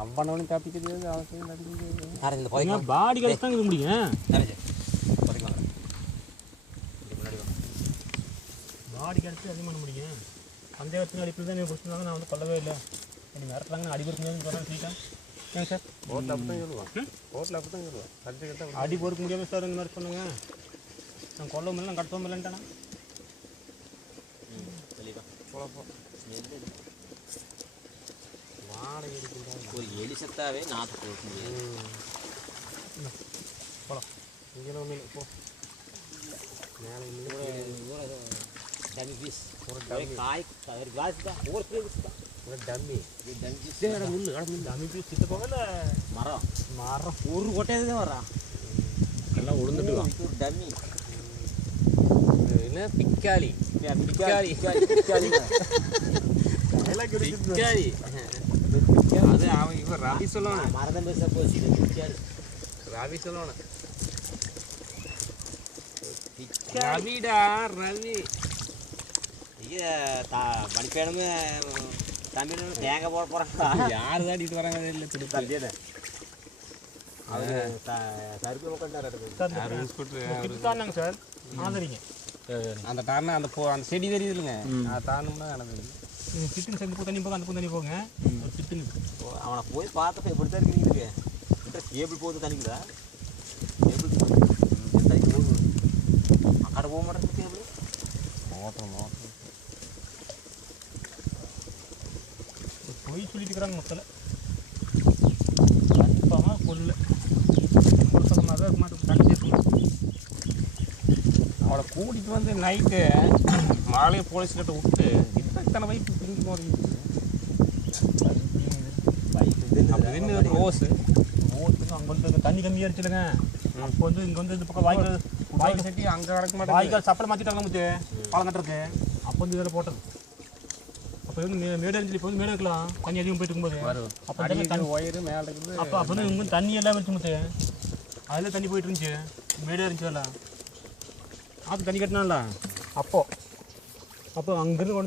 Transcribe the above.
அவனவனும் தப்பிக்கிறது அவசியம் தப்பிக்கிறது இந்த பாடி கழிச்சு தான் இது முடியும். பாடி கழிச்சு அதிகமாக பண்ண முடியும். அந்த இடத்துல அடிப்பில் தான் நீங்கள் கொடுத்துருந்தாங்க, நான் வந்து கொல்லவே இல்லை. நீங்கள் மிரட்டுறாங்க, நான் அடி பொறுக்க முடியாதுன்னு சொன்னால் சீட்டேன். ஏங்க சார் கோர்ட்டில் அப்படி தான் சொல்லுவான். கோர்ட்டில் அப்படி தான் சொல்லுவான். சர்டிஃபிகேட் அடி பொறுக்க முடியாமல் சார் இந்த மாதிரி சொன்னாங்க. நான் கொல்லவும் இல்லை, நான் கட்டவும் இல்லைன்ட்டானா. வாடகை இருக்குதா ஒரு எலி செத்தாவே நாற்று கொடுக்க முடியாது. போகலாம். இங்கே ஒன்று போ மேலே டம்மி பீஸ் ஒரு டம்மி காய் ஒரு காசு தான் ஒரு பீஸ் தான் ஒரு dummy dummy piece dummy piece சித்த போகல. மரம் மரம் ஒரு கொட்டையது தான் வரான். எல்லாம் உளுந்துட்டு வா. ஒரு டம்மி என்ன பிக்காளி பிக்காளி பிக்காளி பிக்காளி அது அவன் இவன் ரவி சொல்லணும். மரதம் பேச போச்சு பிக்காளி ரவி சொல்லணும். ரவிடா ரவி மணிப்பேனுமே தம்பியும் தேங்காய் போட போகிறாங்க. யார் தான் இது வராங்க இல்லை தம்பியே அது சருப்பு இதுதானாங்க சார் ஆதரிங்க. அந்த டார்னா அந்த அந்த செடி தெரியுது இல்லைங்க, அது தாண்டோம்னா நடந்தது. சிட்டுன்னு சேர்ந்து போ தண்ணி போங்க, அந்த போ தண்ணி போங்க. ஒரு சிட்டுன்னு அவனை போய் பார்த்தப்ப எப்படி தான் இருக்கிறீங்க. கேபிள் போகுது தண்ணிக்குதா? கேபிள் தண்ணி போகுது. அக்கடை போக மாட்டேங்குது கேபிள். மோட்டர் போய் சொல்லிட்டு இருக்கிறாங்க மொத்தத்தில். கண்டிப்பாக கொல்ல சொன்னா தான் மாட்டு தண்ணி சேர்க்கணும். அவளை கூட்டிகிட்டு வந்து நைட்டு மாலையை போலீஸ்கிட்ட விட்டு இத்தனை வயிற்று பிரிஞ்சு போகிறீங்க. அப்படி நின்று ரோஸு ஓட்டுங்க. அங்கே வந்து தண்ணி கம்மியாக இருந்துச்சுலங்க. அப்போ வந்து இங்கே வந்து இந்த பக்கம் வாய்க்கால் சட்டி அங்கே கிடக்க மாட்டேன். வாய்க்கால் சப்பலை மாற்றிட்டாங்க முத்து பழம் கட்டுறதுக்கு. அப்போ வந்து இதில் போட்டது. அப்போ வந்து மேடு அரிஞ்சு இப்போ வந்து மேடு இருக்கலாம் தண்ணி அதிகம் போயிட்டு இருக்கும்போது. அப்போ தண்ணி ஒயரு மேலே இருக்குது. அப்போ வந்து இங்கே தண்ணி எல்லாம் இருந்துச்சு முத்து. அதில் தண்ணி போயிட்டு இருந்துச்சு. மேடு இருந்துச்சு எல்லாம். ஆற்று தண்ணி கட்டினால அப்போ அங்கேருந்து